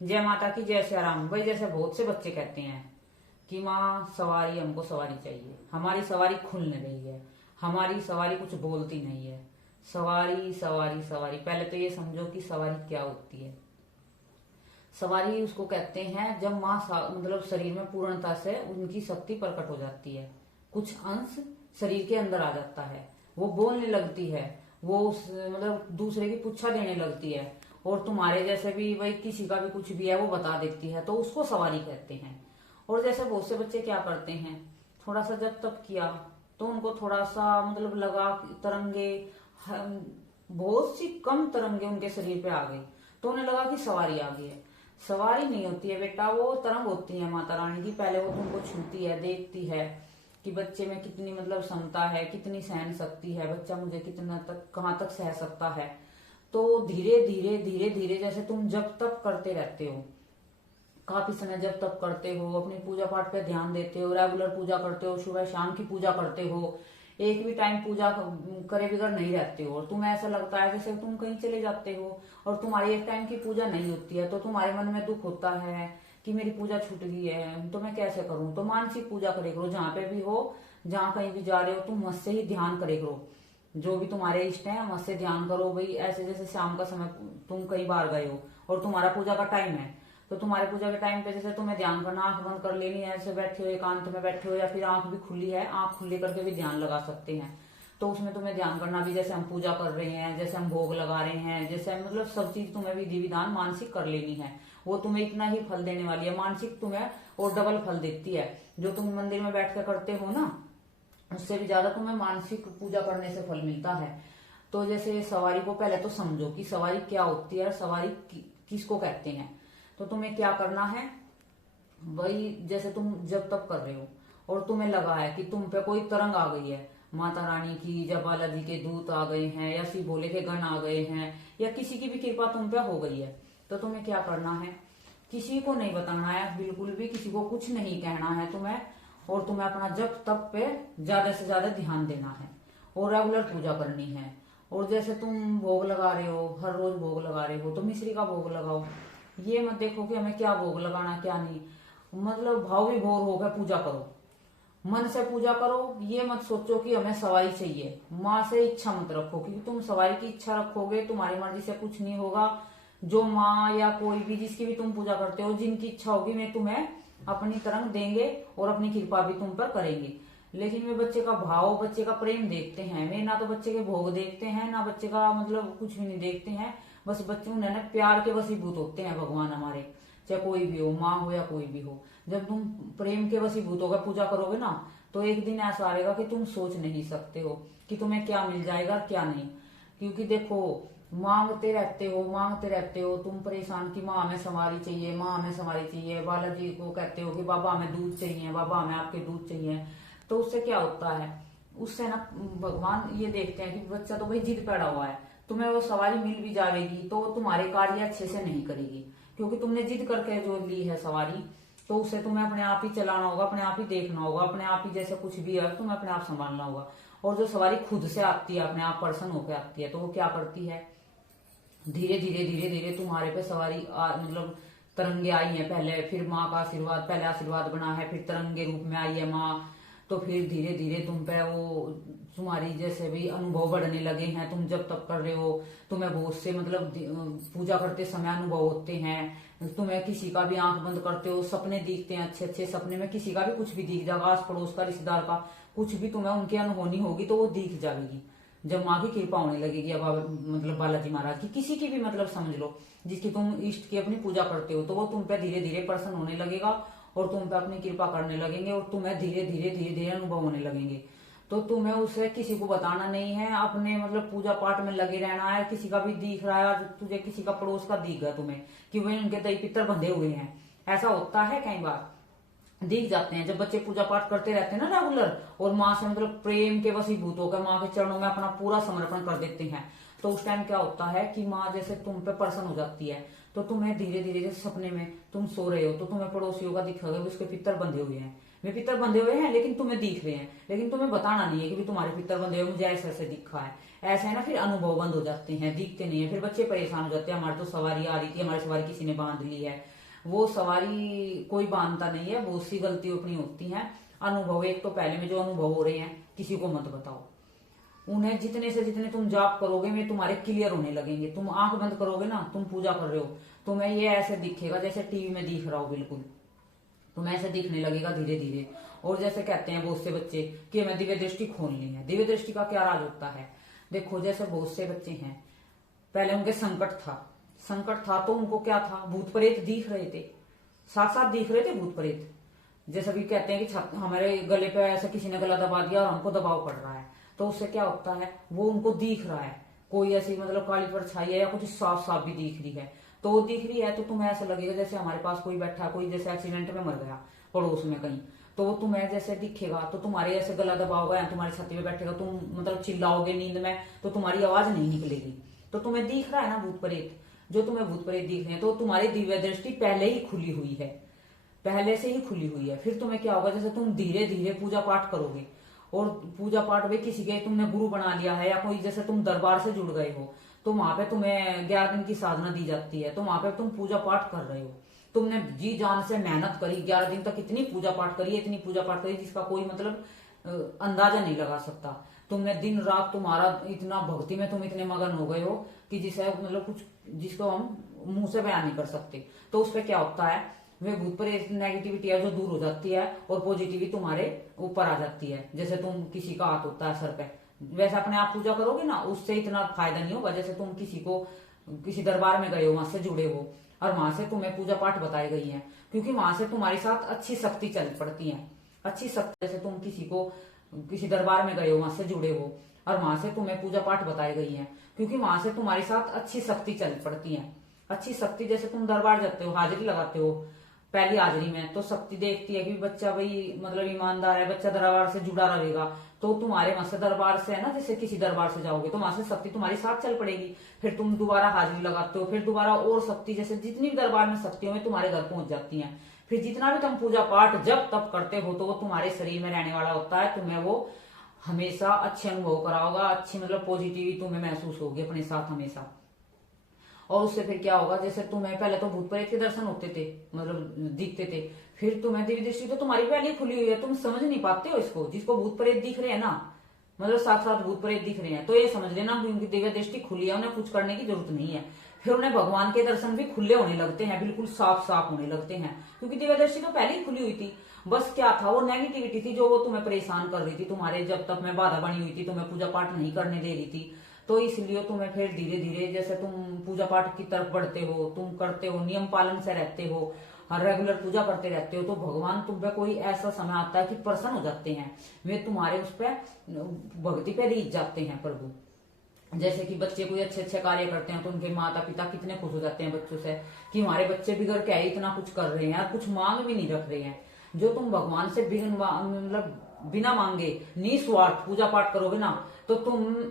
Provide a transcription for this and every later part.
जय माता की जय श्री राम। भाई जैसे बहुत से बच्चे कहते हैं कि माँ सवारी, हमको सवारी चाहिए, हमारी सवारी खुल नहीं रही है, हमारी सवारी कुछ बोलती नहीं है। सवारी सवारी सवारी, पहले तो ये समझो कि सवारी क्या होती है। सवारी उसको कहते हैं जब माँ मतलब शरीर में पूर्णता से उनकी शक्ति प्रकट हो जाती है, कुछ अंश शरीर के अंदर आ जाता है, वो बोलने लगती है, वो मतलब दूसरे की पुच्छा देने लगती है, और तुम्हारे जैसे भी भाई किसी का भी कुछ भी है वो बता देती है, तो उसको सवारी कहते हैं। और जैसे बहुत से बच्चे क्या करते हैं, थोड़ा सा जब तप किया तो उनको थोड़ा सा मतलब लगा तरंगे, बहुत सी कम तरंगे उनके शरीर पे आ गई, तो उन्हें लगा कि सवारी आ गई है। सवारी नहीं होती है बेटा, वो तरंग होती है माता रानी की। पहले वो तुमको छूती है, देखती है कि बच्चे में कितनी मतलब क्षमता है, कितनी सहन शक्ति है, बच्चा मुझे कितना तक कहाँ तक सह सकता है। तो धीरे धीरे धीरे धीरे जैसे तुम जब तप करते रहते हो, काफी समय जब तप करते हो, अपनी पूजा पाठ पे ध्यान देते हो, रेगुलर पूजा करते हो, सुबह शाम की पूजा करते हो, एक भी टाइम पूजा करे बगैर नहीं रहते हो, और तुम्हें ऐसा लगता है जैसे तुम कहीं चले जाते हो और तुम्हारी एक टाइम की पूजा नहीं होती है, तो तुम्हारे मन में दुख होता है कि मेरी पूजा छूट गई है, तो मैं कैसे करूं। तो मानसिक पूजा करे करो, जहां पे भी हो, जहां कहीं भी जा रहे हो, तुम मत से ही ध्यान करे करो, जो भी तुम्हारे इष्ट है मत से ध्यान करो। भाई ऐसे जैसे शाम का समय तुम कई बार गए हो और तुम्हारा पूजा का टाइम है, तो तुम्हारे पूजा के टाइम पे जैसे तुम्हें ध्यान करना, आंख बंद कर लेनी है, ऐसे बैठे हो, एकांत में बैठे हो, या फिर आंख भी खुली है, आंख खुली करके भी ध्यान लगा सकते हैं। तो उसमें तुम्हें ध्यान करना भी, जैसे हम पूजा कर रहे हैं, जैसे हम भोग लगा रहे हैं, जैसे मतलब सब चीज तुम्हें विधि विधान मानसिक कर लेनी है। वो तुम्हें इतना ही फल देने वाली है, मानसिक तुम्हें और डबल फल देती है। जो तुम मंदिर में बैठ कर करते हो ना, उससे भी ज्यादा तुम्हें मानसिक पूजा करने से फल मिलता है। तो जैसे सवारी को पहले तो समझो कि सवारी क्या होती है और सवारी किसको कहते हैं। तो तुम्हें क्या करना है, वही जैसे तुम जब तब कर रहे हो और तुम्हें लगा है कि तुम पे कोई तरंग आ गई है माता रानी की, जब बालाजी के दूत आ गए हैं, या शिव भोले के गण आ गए हैं, या किसी की भी कृपा तुम पे हो गई है, तो तुम्हें क्या करना है, किसी को नहीं बताना है, बिल्कुल भी किसी को कुछ नहीं कहना है तुम्हें, और तुम्हें अपना जप तप पे ज्यादा से ज्यादा ध्यान देना है और रेगुलर पूजा करनी है। और जैसे तुम भोग लगा रहे हो, हर रोज भोग लगा रहे हो, तो मिश्री का भोग लगाओ। ये मत देखो कि हमें क्या भोग लगाना क्या नहीं, मतलब भाव विभोर होकर पूजा करो, मन से पूजा करो। ये मत सोचो कि हमें सवारी चाहिए, माँ से इच्छा मत रखो, क्योंकि तुम सवारी की इच्छा रखोगे तुम्हारी मर्जी से कुछ नहीं होगा। जो माँ या कोई भी जिसकी भी तुम पूजा करते हो, जिनकी इच्छा होगी वे तुम्हें अपनी तरंग देंगे और अपनी कृपा भी तुम पर करेंगे। लेकिन वे बच्चे का भाव, बच्चे का प्रेम देखते हैं, वे ना तो बच्चे के भोग देखते हैं, ना बच्चे का मतलब कुछ भी नहीं देखते हैं। बस बच्चे उन्हें प्यार के वसीभूत होते हैं भगवान हमारे, चाहे कोई भी हो, माँ हो या कोई भी हो। जब तुम प्रेम के वसीभूत होकर पूजा करोगे ना, तो एक दिन ऐसा आएगा कि तुम सोच नहीं सकते हो कि तुम्हें क्या मिल जाएगा क्या नहीं। क्योंकि देखो, मांगते रहते हो तुम परेशान कि माँ हमें सवारी चाहिए, माँ हमें सवारी चाहिए। बालाजी को कहते हो कि बाबा हमें दूध चाहिए, बाबा हमें आपके दूध चाहिए। तो उससे क्या होता है, उससे ना भगवान ये देखते हैं कि बच्चा तो भाई जिद पैदा हुआ है, तुम्हें वो सवारी मिल भी जाएगी तो तुम्हारे कार्य अच्छे से नहीं करेगी, क्योंकि तुमने जिद करके जो ली है सवारी, तो उसे तुम्हें अपने आप ही चलाना होगा, अपने आप ही देखना होगा, अपने आप ही जैसे कुछ भी है तुम्हें अपने आप संभालना होगा। और जो सवारी खुद से आती है, अपने आप पर्सन होकर आती है, तो वो क्या करती है, धीरे धीरे धीरे धीरे तुम्हारे पे सवारी मतलब तरंगे आई है पहले, फिर माँ का आशीर्वाद, पहले आशीर्वाद बना है, फिर तरंगे रूप में आई है माँ, तो फिर धीरे धीरे तुम पे वो तुम्हारी जैसे भी अनुभव बढ़ने लगे हैं। तुम जब तक कर रहे हो तुम्हें बहुत से मतलब पूजा करते समय अनुभव होते हैं। तुम्हें किसी का भी आंख बंद करते हो सपने दिखते हैं, अच्छे अच्छे सपने में किसी का भी कुछ भी दिख जाएगा, आस पड़ोस का, रिश्तेदार का कुछ भी तुम्हें उनकी अनहोनी होगी तो वो दिख जाएगी। जब माँ की कृपा होने लगेगी, या मतलब बालाजी महाराज की, किसी की भी मतलब समझ लो जिसकी तुम इष्ट की अपनी पूजा करते हो, तो वो तुम पे धीरे धीरे प्रसन्न होने लगेगा और तुम पे अपनी कृपा करने लगेंगे, और तुम्हें धीरे धीरे धीरे धीरे अनुभव होने लगेंगे। तो तुम्हें उसे किसी को बताना नहीं है, अपने मतलब पूजा पाठ में लगे रहना है। किसी का भी दिख रहा है तुझे, किसी का पड़ोस का दिख गया तुम्हें कि वे उनके दही पितर बंधे हुए हैं, ऐसा होता है कई बार, दिख जाते हैं। जब बच्चे पूजा पाठ करते रहते हैं ना रेगुलर, और माँ से मतलब प्रेम के वशीभूत होकर माँ के चरणों में अपना पूरा समर्पण कर देते हैं, तो उस टाइम क्या होता है कि माँ जैसे तुम पे प्रसन्न हो जाती है। तो तुम्हें धीरे धीरे जैसे सपने में तुम सो रहे हो तो तुम्हें पड़ोसियों का दिखेगा उसके पितर बंधे हुए हैं, वे पितर बंधे हुए हैं लेकिन तुम्हें दिख रहे हैं, लेकिन तुम्हें बताना नहीं है कि भी तुम्हारे पितर बंधे हुए, मुझे ऐसे ऐसे दिखा है, ऐसा है ना, फिर अनुभव बंद हो जाते हैं, दिखते नहीं है, फिर बच्चे परेशान हो जाते हैं। हमारी तो सवारी आ रही थी, हमारी सवारी किसी ने बांध ली है। वो सवारी कोई बांधता नहीं है, बहुत सी गलती अपनी होती है। अनुभव एक तो पहले में जो अनुभव हो रहे हैं किसी को मत बताओ। उन्हें जितने से जितने तुम जाप करोगे वे तुम्हारे क्लियर होने लगेंगे। तुम आंख बंद करोगे ना, तुम पूजा कर रहे हो, तुम्हें ये ऐसे दिखेगा जैसे टीवी में दिख रहा हो, बिल्कुल तुम्हें ऐसे दिखने लगेगा धीरे धीरे। और जैसे कहते हैं बहुत से बच्चे कि हमें दिव्य दृष्टि खोलनी है। दिव्य दृष्टि का क्या राज होता है? देखो, जैसे बहुत से बच्चे हैं, पहले उनके संकट था तो उनको क्या था, भूत प्रेत दिख रहे थे, साथ साथ दिख रहे थे भूत प्रेत। जैसे भी कहते हैं कि हमारे गले पे ऐसा किसी ने गला दबा दिया और हमको दबाव पड़ रहा है, तो उससे क्या होता है, वो उनको दिख रहा है, कोई ऐसी मतलब काली परछाई है या कुछ साफ साफ भी दिख रही है। तो वो दिख रही है तो तुम्हें ऐसा लगेगा जैसे हमारे पास कोई बैठा, कोई जैसे एक्सीडेंट में मर गया पड़ोस में कहीं, तो वो तुम्हें जैसे दिखेगा तो तुम्हारे ऐसे गला दबाओगा या तुम्हारी छाती पे बैठेगा, तुम मतलब चिल्लाओगे नींद में तो तुम्हारी आवाज नहीं निकलेगी। तो तुम्हें दिख रहा है ना भूत प्रेत, जो तुम्हें भूत प्रेत दिख रहे हैं, तो तुम्हारी दिव्य दृष्टि पहले ही खुली हुई है, पहले से ही खुली हुई है। फिर तुम्हें क्या होगा, जैसे तुम धीरे धीरे पूजा पाठ करोगे, और पूजा पाठ में किसी के तुमने गुरु बना लिया है, या कोई जैसे तुम दरबार से जुड़ गए हो, तो वहां पे तुम्हें 11 दिन की साधना दी जाती है, तो वहां पे तुम पूजा पाठ कर रहे हो, तुमने जी जान से मेहनत करी, 11 दिन तक इतनी पूजा पाठ करी, इतनी पूजा पाठ करी जिसका कोई मतलब अंदाजा नहीं लगा सकता। तुमने दिन रात, तुम्हारा इतना भक्ति में तुम इतने मगन हो गए हो कि जिसे मतलब कुछ जिसको हम मुंह से बयान नहीं कर सकते। तो उस पर क्या होता है, वे भूत प्रेत नेगेटिविटी है जो दूर हो जाती है और पॉजिटिविटी तुम्हारे ऊपर आ जाती है। जैसे तुम किसी का हाथ होता है सर पे, वैसे अपने आप पूजा करोगे ना, उससे इतना फायदा नहीं होगा। जैसे तुम किसी दरबार में गए हो, वहां से जुड़े हो और वहां से तुम्हें पूजा पाठ बताई गई है, क्योंकि वहां से तुम्हारे साथ अच्छी शक्ति चल पड़ती है, अच्छी शक्ति। जैसे तुम किसी दरबार में गए हो, वहां से जुड़े हो और वहां से तुम्हें पूजा पाठ बताई गई है, क्योंकि वहां से तुम्हारे साथ अच्छी शक्ति चल पड़ती है। अच्छी शक्ति, जैसे तुम दरबार जाते हो, हाजिरी लगाते हो, पहली हाजिरी में तो शक्ति देखती है कि बच्चा भाई मतलब ईमानदार है, बच्चा दरबार से जुड़ा रहेगा, तो तुम्हारे वहां से दरबार से है ना, जैसे किसी दरबार से जाओगे तो वहां से शक्ति तुम्हारी साथ चल पड़ेगी। फिर तुम दोबारा हाजिरी लगाते हो, फिर दोबारा और शक्ति, जैसे जितनी भी दरबार में शक्तियों में तुम्हारे घर पहुंच जाती है। फिर जितना भी तुम पूजा पाठ जब तब करते हो, तो वो तुम्हारे शरीर में रहने वाला होता है, तुम्हें वो हमेशा अच्छे अनुभव कराओगा, अच्छी मतलब पॉजिटिविटी तुम्हें महसूस होगी अपने साथ हमेशा। और उससे फिर क्या होगा, जैसे तुम्हें पहले तो भूत प्रेत के दर्शन होते थे, मतलब दिखते थे, फिर तुम्हें दिव्य दृष्टि तो तुम्हारी पहले ही खुली हुई है, तुम समझ नहीं पाते हो इसको। जिसको भूत प्रेत दिख रहे हैं ना, मतलब साथ साथ भूत प्रेत दिख रहे हैं, तो ये समझ लेना उनकी दिव्य दृष्टि खुली है, उन्हें कुछ करने की जरूरत नहीं है। फिर उन्हें भगवान के दर्शन भी खुले होने लगते हैं, बिल्कुल साफ साफ होने लगते हैं, क्योंकि दिव्य दृष्टि तो पहले ही खुली हुई थी। बस क्या था, वो नेगेटिविटी थी जो वो तुम्हें परेशान कर रही थी, तुम्हारे जब तक मैं बाधा बनी हुई थी, तुम्हें पूजा पाठ नहीं करने दे रही थी। तो इसलिए तुम्हें फिर धीरे धीरे, जैसे तुम पूजा पाठ की तरफ बढ़ते हो, तुम करते हो, नियम पालन से रहते हो, हर रेगुलर पूजा करते रहते हो, तो भगवान तुम पे कोई ऐसा समय आता है कि प्रसन्न हो जाते हैं, वे तुम्हारे उस पर भक्ति पे रीझ जाते हैं प्रभु। जैसे कि बच्चे कोई अच्छे अच्छे कार्य करते हैं तो उनके माता पिता कितने खुश हो जाते हैं बच्चों से, कि हमारे बच्चे बिगड़ के आए इतना कुछ कर रहे हैं और कुछ मांग भी नहीं रख रहे हैं। जो तुम भगवान से मतलब बिना मांगे निस्वार्थ पूजा पाठ करोगे ना, तो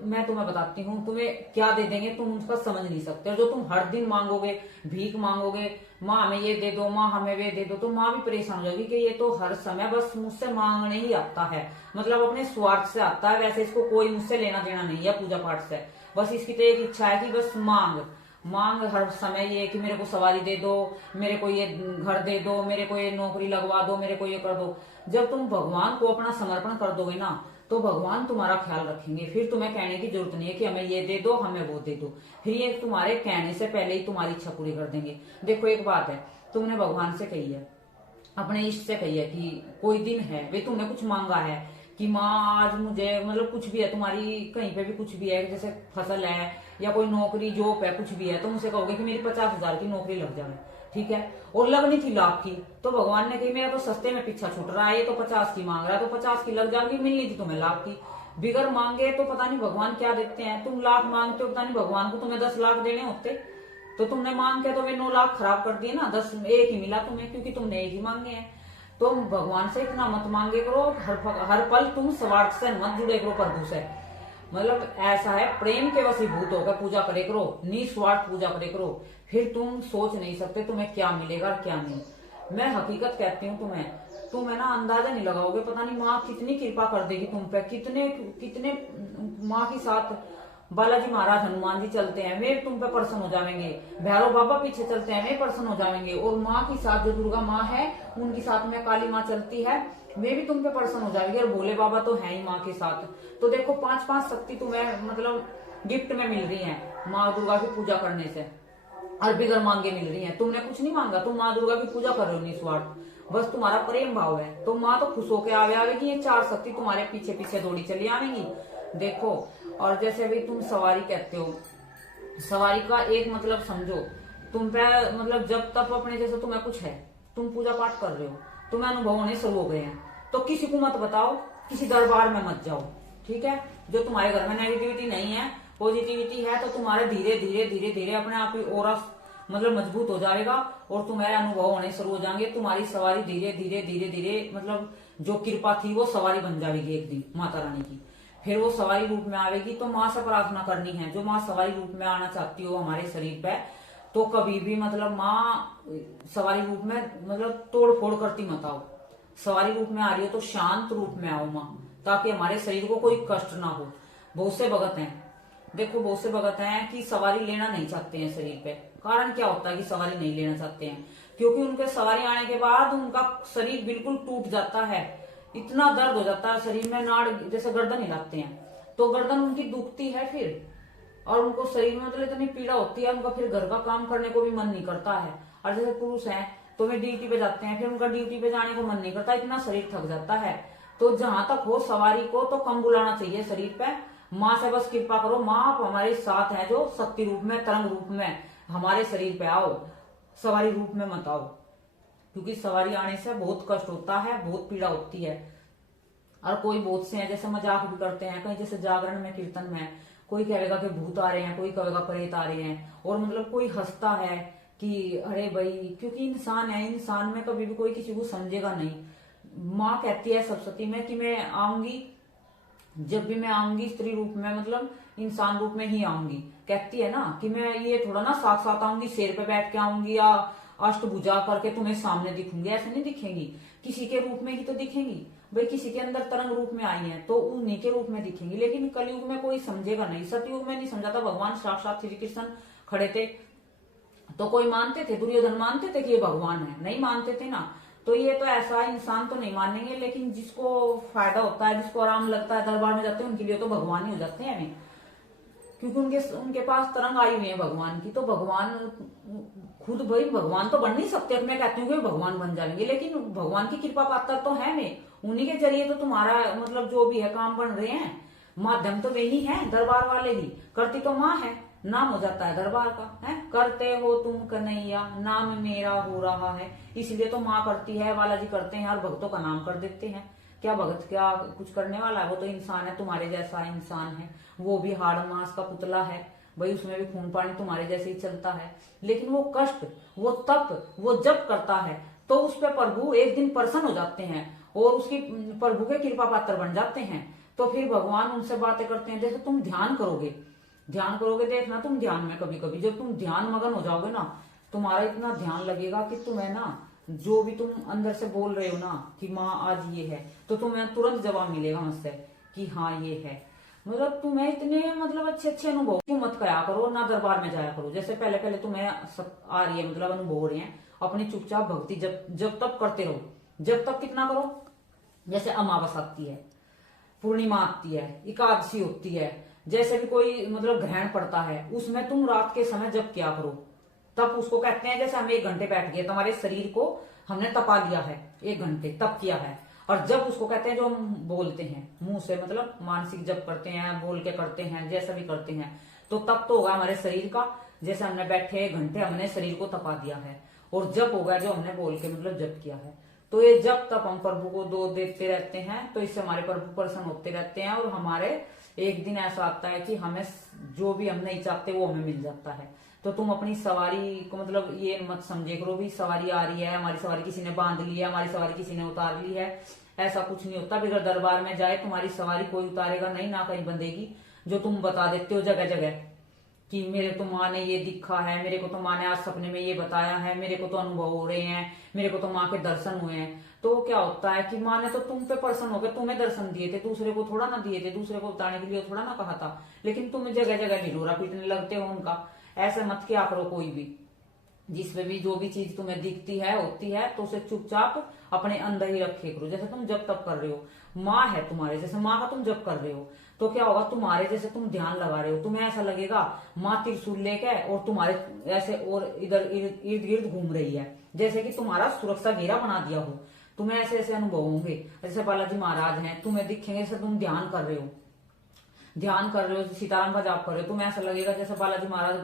मैं तुम्हें बताती हूँ तुम्हें क्या दे देंगे, तुम उसका समझ नहीं सकते। और जो तुम हर दिन मांगोगे, भीख मांगोगे, माँ हमें ये दे दो, माँ हमें वे दे दो, तो माँ भी परेशान हो जाएगी कि ये तो हर समय बस मुझसे मांगने ही आता है, मतलब अपने स्वार्थ से आता है, वैसे इसको कोई मुझसे लेना देना नहीं है पूजा पाठ से। बस इसकी तो एक इच्छा है कि बस मांग हर समय, ये कि मेरे को सवारी दे दो, मेरे को ये घर दे दो, मेरे को ये नौकरी लगवा दो, मेरे को ये कर दो। जब तुम भगवान को अपना समर्पण कर दोगे ना, तो भगवान तुम्हारा ख्याल रखेंगे। फिर तुम्हें कहने की जरूरत नहीं है कि हमें ये दे दो, हमें वो दे दो, फिर ये तुम्हारे कहने से पहले ही तुम्हारी इच्छा पूरी कर देंगे। देखो एक बात है, तुमने भगवान से कही है, अपने इष्ट से कही है कि कोई दिन है, वे तुमने कुछ मांगा है कि माँ आज मुझे मतलब कुछ भी है, तुम्हारी कहीं पे भी कुछ भी है, जैसे फसल है या कोई नौकरी जॉब है, कुछ भी है, तो मुझसे कहोगे कि मेरी 50,000 की नौकरी लग जाए, ठीक है, और लगनी थी लाख की, तो भगवान ने कही मेरा तो सस्ते में पीछा छूट रहा है, ये तो 50 की मांग रहा है, तो 50 की लग जाएगी, मिलनी थी तुम्हें लाख की। बिगर मांगे तो पता नहीं भगवान क्या देते हैं। तुम लाख मांगते हो, पता नहीं भगवान को तुम्हें 10 लाख देने होते, तो तुमने मांग के तो वे 9 लाख खराब कर दिए ना, 10 एक ही मिला तुम्हें, क्योंकि तुमने एक ही मांगे हैं। तो भगवान से इतना मत मांगे करो, हर पल तुम स्वार्थ से मत जुड़े करो प्रभु से, मतलब ऐसा है प्रेम के वशीभूत होकर पूजा करे करो, निस्वार्थ पूजा करे करो, फिर तुम सोच नहीं सकते तुम्हें क्या मिलेगा और क्या नहीं। मैं हकीकत कहती हूँ तुम है ना अंदाजा नहीं लगाओगे, पता नहीं माँ कितनी कृपा कर देगी तुम पे, कितने कितने माँ के साथ बालाजी महाराज हनुमान जी चलते हैं, वे तुम पे प्रसन्न हो जाएंगे। भैरव बाबा पीछे चलते हैं, वे प्रसन्न हो जाएंगे। और माँ के साथ जो दुर्गा माँ है, उनके साथ में काली माँ चलती है, वे भी तुम पे प्रसन्न हो जाएंगे। और भोले बाबा तो है ही माँ के साथ। तो देखो 5-5 शक्ति तुम्हें मतलब गिफ्ट में मिल रही है माँ दुर्गा की पूजा करने से, और बिगर मांगे मिल रही है। तुमने कुछ नहीं मांगा, तुम माँ दुर्गा की पूजा कर रहे हो निस्वार्थ, बस तुम्हारा प्रेम भाव है। तो माँ तो खुश होके आवेगी, ये 4 शक्ति तुम्हारे पीछे पीछे दौड़ी चली आवेगी। देखो, और जैसे भी तुम सवारी कहते हो, सवारी का एक मतलब समझो, तुम पे मतलब जब तक अपने जैसे तुम्हें कुछ है, तुम पूजा पाठ कर रहे हो, तुम्हें अनुभव होने शुरू हो गए हैं, तो किसी को मत बताओ, किसी दरबार में मत जाओ, ठीक है। जो तुम्हारे घर में नेगेटिविटी नहीं है, पॉजिटिविटी है, तो तुम्हारे धीरे धीरे धीरे धीरे अपने आप ही और मतलब मजबूत हो जाएगा, और तुम्हारे अनुभव होने शुरू हो जाएंगे। तुम्हारी सवारी धीरे धीरे धीरे धीरे मतलब जो कृपा थी वो सवारी बन जाएगी एक दिन माता रानी की। फिर वो सवारी रूप में आवेगी। तो माँ से प्रार्थना करनी है, जो माँ सवारी रूप में आना चाहती हो हमारे शरीर पे, तो कभी भी मतलब माँ सवारी रूप में मतलब तोड़ फोड़ करती मत आओ। सवारी रूप में आ रही हो तो शांत रूप में आओ माँ, ताकि हमारे शरीर को कोई कष्ट ना हो। बहुत से भगत हैं, देखो बहुत से भगत हैं कि सवारी लेना नहीं चाहते हैं शरीर पे। कारण क्या होता है कि सवारी नहीं लेना चाहते हैं? क्योंकि उनके सवारी आने के बाद उनका शरीर बिल्कुल टूट जाता है, इतना दर्द हो जाता है शरीर में, नाड़ जैसे गर्दन हिलाते हैं तो गर्दन उनकी दुखती है फिर, और उनको शरीर में मतलब इतनी पीड़ा होती है, उनका फिर घर का काम करने को भी मन नहीं करता है। और जैसे पुरुष हैं तो वे ड्यूटी पे जाते हैं, फिर उनका ड्यूटी पे जाने को मन नहीं करता, इतना शरीर थक जाता है। तो जहां तक हो सवारी को तो कम बुलाना चाहिए शरीर पे। माँ से बस कृपा करो, माँ आप हमारे साथ हैं, जो शक्ति रूप में तरंग रूप में हमारे शरीर पे आओ, सवारी रूप में मत आओ। क्योंकि सवारी आने से बहुत कष्ट होता है, बहुत पीड़ा होती है। और कोई बहुत से हैं जैसे मजाक भी करते हैं, कहीं जैसे जागरण में कीर्तन में कोई कहेगा कि भूत आ रहे हैं, कोई कहेगा प्रेत आ रहे हैं, और मतलब कोई हंसता है कि अरे भाई, क्योंकि इंसान है, इंसान में कभी भी कोई किसी को समझेगा नहीं। माँ कहती है सरस्वती में कि मैं आऊंगी, जब भी मैं आऊंगी स्त्री रूप में मतलब इंसान रूप में ही आऊंगी। कहती है ना कि मैं ये थोड़ा ना साथ साथ आऊंगी, शेर पे बैठ के आऊंगी या अष्टभुजा करके तुम्हें सामने दिखूंगी, ऐसे नहीं दिखेंगी। किसी के रूप में ही तो दिखेंगी भाई, किसी के अंदर तरंग रूप में आई है तो उन्हीं के रूप में दिखेंगी। लेकिन कलयुग में कोई समझेगा नहीं, सतयुग में नहीं समझा था, भगवान साक्षात श्री कृष्ण खड़े थे तो कोई मानते थे, दुर्योधन मानते थे कि ये भगवान है, नहीं मानते थे ना। तो ये तो ऐसा इंसान तो नहीं मानेंगे, लेकिन जिसको फायदा होता है, जिसको आराम लगता है, दरबार में जाते हैं, उनके लिए तो भगवान ही हो जाते हैं हमें, क्योंकि उनके पास तरंग आई हुई है भगवान की। तो भगवान खुद भाई भगवान तो बन नहीं सकते, मैं कहती हूँ कि भगवान बन जाएंगे, लेकिन भगवान की कृपा पात्र तो है मैं, उन्हीं के जरिए तो तुम्हारा मतलब जो भी है काम बन रहे हैं। माध्यम तो वे ही है, दरबार वाले ही, करती तो माँ है, नाम हो जाता है दरबार का, है करते हो तुम कन्हैया, नाम मेरा हो रहा है, इसलिए तो माँ करती है, बालाजी करते हैं, और भक्तों का नाम कर देते हैं। क्या भगत क्या कुछ करने वाला है? वो तो इंसान है, तुम्हारे जैसा इंसान है, वो भी हाड़ मांस का पुतला है भाई, उसमें भी खून पानी तुम्हारे जैसे ही चलता है। लेकिन वो कष्ट, वो तप, वो जप करता है तो उस पर प्रभु एक दिन प्रसन्न हो जाते हैं और उसकी प्रभु के कृपा पात्र बन जाते हैं। तो फिर भगवान उनसे बातें करते हैं। जैसे तुम ध्यान करोगे, ध्यान करोगे, देखना तुम ध्यान में कभी कभी जब तुम ध्यान मगन हो जाओगे ना, तुम्हारा इतना ध्यान लगेगा कि तुम्हें ना जो भी तुम अंदर से बोल रहे हो ना कि माँ आज ये है, तो तुम्हें तुरंत जवाब मिलेगा मुझसे कि हाँ ये है। मतलब तुम्हें इतने मतलब अच्छे अच्छे अनुभव क्यों मत करा करो, ना दरबार में जाया करो। जैसे पहले पहले तुम्हें आ रही है मतलब अनुभव हो रहे हैं, अपनी चुपचाप भक्ति जब तक करते रहो। जब तक कितना करो, जैसे अमावस आती है, पूर्णिमा आती है, एकादशी होती है, जैसे भी कोई मतलब ग्रहण पड़ता है, उसमें तुम रात के समय जब क्या करो, तब उसको कहते हैं जैसे हम 1 घंटे बैठ गए, तुम्हारे शरीर को हमने तपा लिया है, 1 घंटे तप किया है। और जब उसको कहते हैं जो हम बोलते हैं मुंह से, मतलब मानसिक जप करते हैं, बोल के करते हैं, जैसा भी करते हैं, तो तब तो होगा हमारे शरीर का, जैसे हमने बैठे 1 घंटे हमने शरीर को तपा दिया है। और जब होगा जो हमने बोल के मतलब जप किया है। तो ये जब तक हम प्रभु को दो देते रहते हैं तो इससे हमारे प्रभु प्रसन्न होते रहते हैं, और हमारे एक दिन ऐसा आता है कि हमें जो भी हम नहीं चाहते वो हमें मिल जाता है। तो तुम अपनी सवारी को मतलब ये मत समझे करो भी सवारी आ रही है, हमारी सवारी किसी ने बांध ली है, हमारी सवारी किसी ने उतार ली है, ऐसा कुछ नहीं होता। बगैर दरबार में जाए तुम्हारी सवारी कोई उतारेगा नहीं, ना कहीं बंधेगी, जो तुम बता देते हो जगह जगह कि मेरे तो माँ ने ये दिखा है, मेरे को तो माँ ने आज सपने में ये बताया है, मेरे को तो अनुभव हो रहे हैं, मेरे को तो माँ के दर्शन हुए हैं। तो क्या होता है कि माँ ने तो तुम पे प्रसन्न होकर तुम्हें दर्शन दिए थे, दूसरे को थोड़ा ना दिए थे, दूसरे को बताने के लिए थोड़ा ना कहा था, लेकिन तुम जगह जगह ढिढोरा पीटने लगते हो उनका। ऐसे मत किया करो कोई भी। जिसमें भी जो भी चीज तुम्हें दिखती है होती है तो उसे चुपचाप अपने अंदर ही रखे करो, जैसे तुम जब तब कर रहे हो। माँ है तुम्हारे, जैसे माँ का तुम जब कर रहे हो तो क्या होगा, तुम्हारे जैसे तुम ध्यान लगा रहे हो, तुम्हें ऐसा लगेगा माँ त्रिशूल लेके और तुम्हारे ऐसे और इधर इर्द गिर्द घूम रही है, जैसे कि तुम्हारा सुरक्षा घेरा बना दिया हो। तुम्हें ऐसे ऐसे अनुभव होंगे, जैसे बालाजी महाराज हैं तुम्हें दिखेंगे, जैसे तुम ध्यान कर रहे हो, सीताराम का जाप कर रहे हो, तुम्हें ऐसा लगेगा जैसे बालाजी महाराज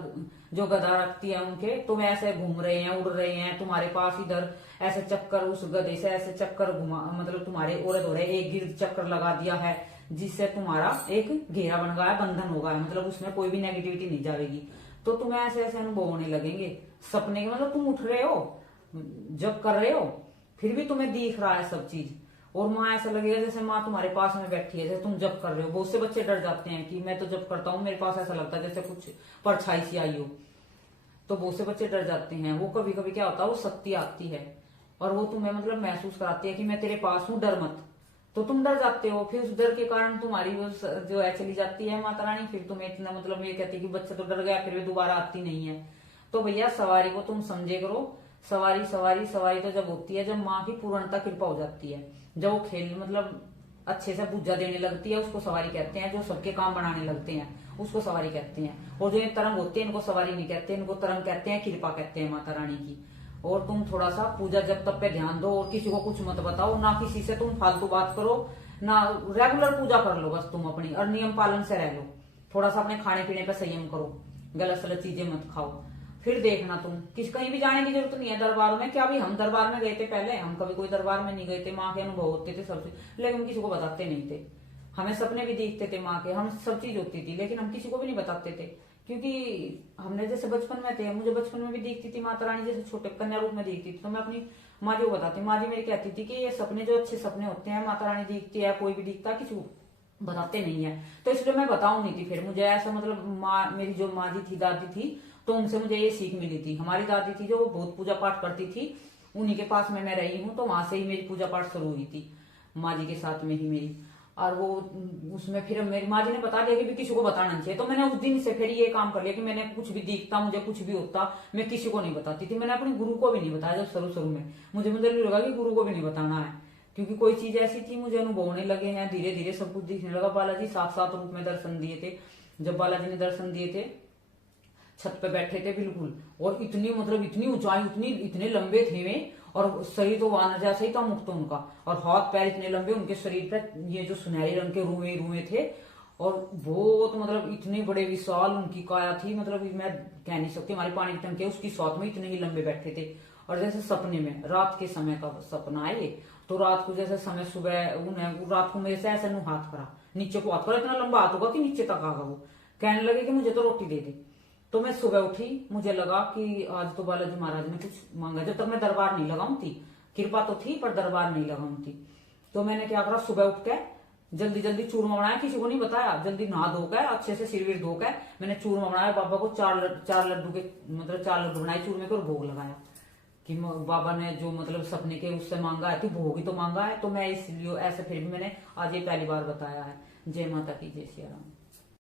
जो गदा रखती है उनके, तुम ऐसे घूम रहे हैं, उड़ रहे हैं तुम्हारे पास, इधर ऐसे चक्कर उस गधे से ऐसे चक्कर घुमा, मतलब तुम्हारे ओरे दौड़े एक गिर्द चक्कर लगा दिया है, जिससे तुम्हारा एक घेरा बन गया है, बंधन होगा, मतलब उसमें कोई भी नेगेटिविटी नहीं जाएगी। तो तुम्हें ऐसे ऐसे अनुभव होने लगेंगे सपने के, मतलब तुम उठ रहे हो, जब कर रहे हो, फिर भी तुम्हें दिख रहा है सब चीज, और माँ ऐसा लगेगा जैसे माँ तुम्हारे पास में बैठी है, जैसे तुम जब कर रहे हो। बहुत से बच्चे डर जाते हैं कि मैं तो जब करता हूँ मेरे पास ऐसा लगता है जैसे कुछ परछाई सी आई हो, तो बहुत से बच्चे डर जाते हैं। वो कभी कभी क्या होता है, वो शक्ति आती है और वो तुम्हें मतलब महसूस कराती है कि मैं तेरे पास हूँ, डर मत। तो तुम डर जाते हो, फिर उस डर के कारण तुम्हारी वो जो है चली जाती है माता रानी, फिर तुम्हें इतना मतलब ये कहती है कि बच्चा तो डर गया, फिर भी दोबारा आती नहीं है। तो भैया सवारी को तुम समझे करो। सवारी सवारी सवारी तो जब होती है जब माँ की पूर्णता कृपा हो जाती है, जब वो खेल मतलब अच्छे से पूजा देने लगती है, उसको सवारी कहते हैं। जो सबके काम बनाने लगते हैं उसको सवारी कहते हैं। और जो ये तरंग होते हैं इनको सवारी नहीं कहते, इनको तरंग कहते हैं, कृपा कहते हैं माता रानी की। और तुम थोड़ा सा पूजा जब तब पे ध्यान दो और किसी को कुछ मत बताओ, ना किसी से तुम फालतू बात करो, ना रेगुलर पूजा कर लो बस तुम अपनी, और नियम पालन से रह लो। थोड़ा सा अपने खाने पीने पे संयम करो, गलत सलत चीजें मत खाओ। फिर देखना तुम कहीं भी जाने की जरूरत नहीं है दरबार में। क्या भी हम दरबार में गए थे पहले, हम कभी कोई दरबार में नहीं गए थे। माँ के अनुभव होते थे सब चीज, लेकिन किसी को बताते नहीं थे। हमें सपने भी दिखते थे माँ के, हम सब चीज होती थी, लेकिन हम किसी को भी नहीं बताते थे, क्योंकि हमने जैसे बचपन में थे, मुझे बचपन में भी दिखती थी माता रानी, जैसे छोटे कन्या रूप में दिखती थी, तो मैं अपनी माँ जी को बताती। माँ जी मेरी कहती थी कि ये सपने जो अच्छे सपने होते हैं, माता रानी दिखती है, कोई भी दिखता, किसी को बताते नहीं है। तो इसलिए मैं बताऊं नहीं थी। फिर मुझे ऐसा मतलब माँ, मेरी जो माँ जी थी, दादी थी, तो उनसे मुझे ये सीख मिली थी। हमारी दादी थी जो वो बहुत पूजा पाठ करती थी, उन्हीं के पास में मैं रही हूँ, तो वहां से ही मेरी पूजा पाठ शुरू हुई थी, माँ जी के साथ में ही मेरी। और वो उसमें फिर मेरी माँ जी ने बता दिया कि भी किसी को बताना नहीं चाहिए। तो मैंने उस दिन से फिर ये काम कर लिया कि मैंने कुछ भी दिखता, मुझे कुछ भी होता, मैं किसी को नहीं बताती थी। मैंने अपने गुरु को भी नहीं बताया जब शुरू शुरू में, मुझे लगा कि गुरु को भी नहीं बताना है, क्योंकि कोई चीज ऐसी थी, मुझे अनुभव होने लगे हैं, धीरे धीरे सब कुछ दिखने लगा। बालाजी साफ साफ रूप में दर्शन दिए थे। जब बालाजी ने दर्शन दिए थे, छत पे बैठे थे बिल्कुल, और इतनी मतलब इतनी ऊंचाई, इतने लंबे थे वे, और शरीर तो वानर जैसा ही था, मुक्त उनका, और हाथ पैर इतने लंबे, उनके शरीर पे ये जो सुनहरे रंग के रुए रुए थे, और बहुत मतलब इतने बड़े विशाल उनकी काया थी, मतलब मैं कह नहीं सकती। हमारे पानी की टंकी उसकी साथ में इतने ही लंबे बैठे थे। और जैसे सपने में रात के समय का सपना आए, तो रात को जैसे समय सुबह उन्हें रात को मेरे से ऐसे हाथ करा, नीचे को हाथ करा, इतना लंबा हाथ होगा कि नीचे तक आगा। वो कहने लगे कि मुझे तो रोटी दे दे। तो मैं सुबह उठी, मुझे लगा कि आज तो बालाजी महाराज ने कुछ मांगा। जब तक मैं दरबार नहीं लगाऊं थी, कृपा तो थी पर दरबार नहीं लगाऊं थी। तो मैंने क्या करा, सुबह उठ के जल्दी जल्दी चूरमा बनाया, किसी को नहीं बताया, जल्दी नहा धो के अच्छे से सिर विर धो के मैंने चूरमा बनाया। बाबा को चार लड्डू के मतलब 4 लड्डू बनाए चूरमे के, और भोग लगाया कि बाबा ने जो मतलब सपने के उससे मांगा है, तो भोग ही तो मांगा है। तो मैं इसलिए ऐसे फिर भी मैंने आज ये पहली बार बताया है। जय माता की, जय सिया राम।